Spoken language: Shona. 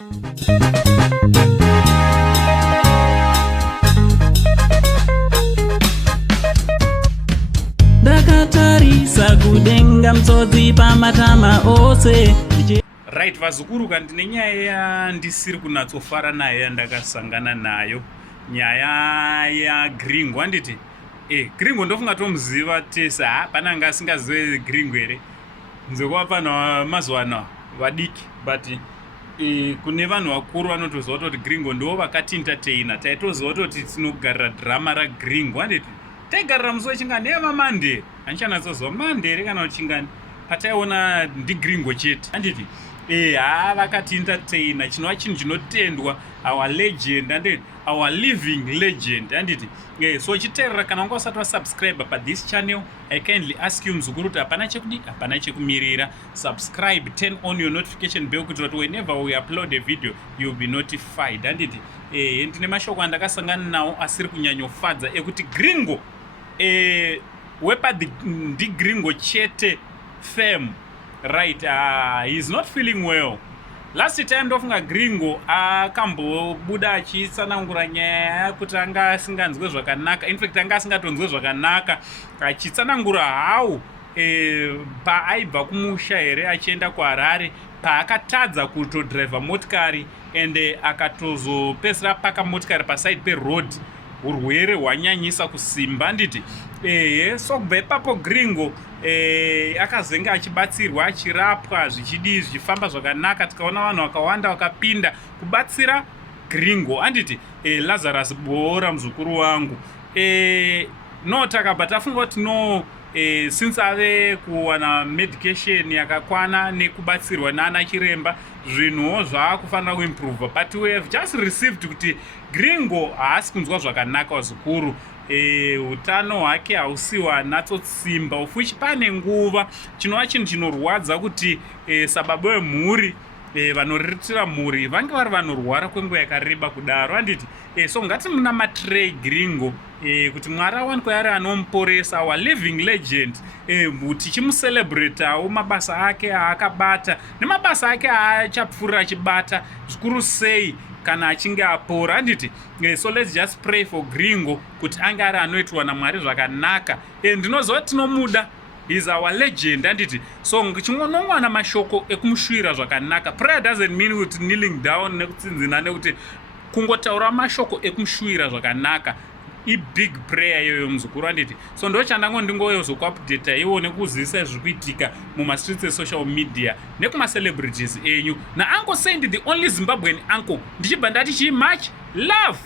Ndakatarisa kudenga mtsodzi pamatama ose. Right, vazukuru, ndine nyaya yandisiri kunatsofara nayo yandakasangana nayo, nyaya yaGringo. Handiti Gringo ndofunga tomuziva tese. Hapana anga asingazive Gringo here. Nzekuva pano mazuva ano vadiki, but kune vanhu vakuru vanotoziva kuti Gringo ndo vakati entertainer. Taitoziva kuti tinogarira drama raGringo. Handiti taigarira musi wechingani yevamandere, hanichanatsoziva mandere kana uchingani, pataiona ndiGringo chete. Handiti vakati entertainer, chinova chinhu chinotendwa, our legend, handiti our living legend. Handiti so chiteerera, kana wanga usati wasubscribe pathis channel, I kindly ask you muzukuru kuti hapana chekudi, hapana chekumirira, subscribe, turn on your notification bell kuti kuti whenever we upload a video you'll be notified. Handiti ndine mashoko andakasangana nawo asiri kunyanyofadza ekuti Gringo ndiGringo chete fame. Right, he's not feeling well. Last time ndofunga Gringo akambobuda achitsanangura nyaya kuti anga asinganzwe zvakanaka, in fact anga asingatonzwe zvakanaka, achitsanangura how paaibva kumusha here achienda kuHarare, paakatadza kutodhiraivha motikari and akatozopedzisira paka motikari paside peroad. Urwere hwanyanyisa kusimba. Handiti so kubva ipapo Gringo akazenga achibatsirwa, achirapwa, zvichidii zvichifamba zvakanaka. Tikaona vanhu vakawanda vakapinda kubatsira Gringo. Handiti Lazarus Boora muzukuru wangu takabva tafunga kuti no, since ave kuwana medication yakakwana nekubatsirwa nana chiremba, zvinhuwo zvaakufanira kuimprove, but we have just received kuti Gringo haasi kunzwa zvakanaka vazukuru. Utano hwake hausiwo hanatsotsimba, of which pane nguva chinova chinhu chinorwadza kuti sababu wemhuri, vanoriritira mhuri vange vari vanorwara kwenguva yakareba kudaro. Handiti so ngati muna matrey Gringo kuti Mwari awanikwe kwaari anomuporesa, our living legend, tichimucelebratawo mabasa ake aakabata nemabasa ake aachapfuurira achibata, zvikuru sei kana achinge apora. Handiti so let's just pray for Gringo kuti ange ari anoitwa naMwari zvakanaka. Ndinoziva tinomuda, he's our legend. Handiti so chinonongwana mashoko ekumushuvira zvakanaka. Prayer doesn't mean kuti kneeling down nekutsinzina, nekuti kungotaura mashoko ekumushuvira zvakanaka big prayer yoyo muzukuru. Handiti so ndo chandango ndingozokuupdata iwo nekuzivisa zvirikuitika mumastreets esocial media nekumacelebrities enyu. Nauncle Saint, the only Zimbabwean uncle, ndichibva ndati much love.